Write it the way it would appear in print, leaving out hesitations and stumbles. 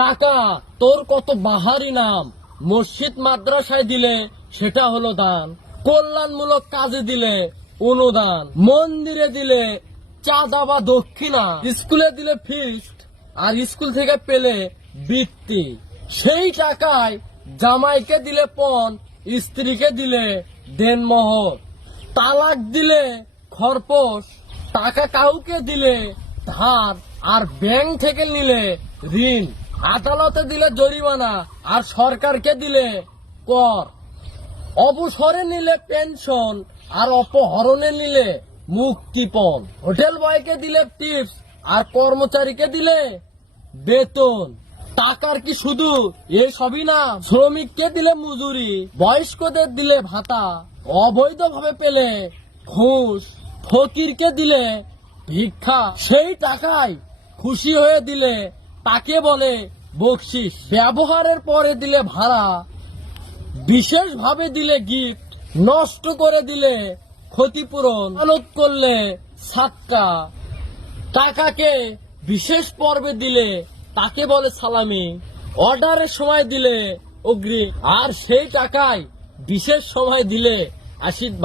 টাকা তোর কত বাহারি নাম, মসজিদ মাদ্রাসায় দিলে সেটা হলো দান, কল্যাণমূলক কাজে দিলে অনুদান, মন্দিরে দিলে চাঁদা বা দক্ষিণা, স্কুলে দিলে ফিস্ট, আর স্কুল থেকে পেলে বৃত্তি। সেই টাকায় জামাইকে দিলে পণ, স্ত্রীকে দিলে দেনমোহর, তালাক দিলে খরপোশ, টাকা কাউকে দিলে ধার, আর ব্যাংক থেকে নিলে ঋণ, আদালতে দিলে জরিমানা, আর সরকারকে দিলে কর, অবসরে নিলে পেনশন, আর অপহরণে নিলে মুক্তিপণ, হোটেল বয়কে দিলে টিপস, আর কর্মচারীকে দিলে বেতন। টাকার কি শুধু এসবই না, শ্রমিককে দিলে মজুরি, বয়স্কদের দিলে ভাতা, অবৈধভাবে পেলে ঘুষ, ফকিরকে দিলে ভিক্ষা। সেই টাকায় খুশি হয়ে দিলে তাকে বলে বকশিস, ব্যবহারের পরে দিলে ভাড়া, বিশেষভাবে দিলে গিফট, নষ্ট করে দিলে ক্ষতিপূরণ, আলোত করলে সাক্কা। টাকাকে বিশেষ পর্বে দিলে তাকে বলে সালামি, অর্ডারের সময় দিলে অগ্রিম, আর সেই টাকায় বিশেষ সময় দিলে আশীর্বাদ।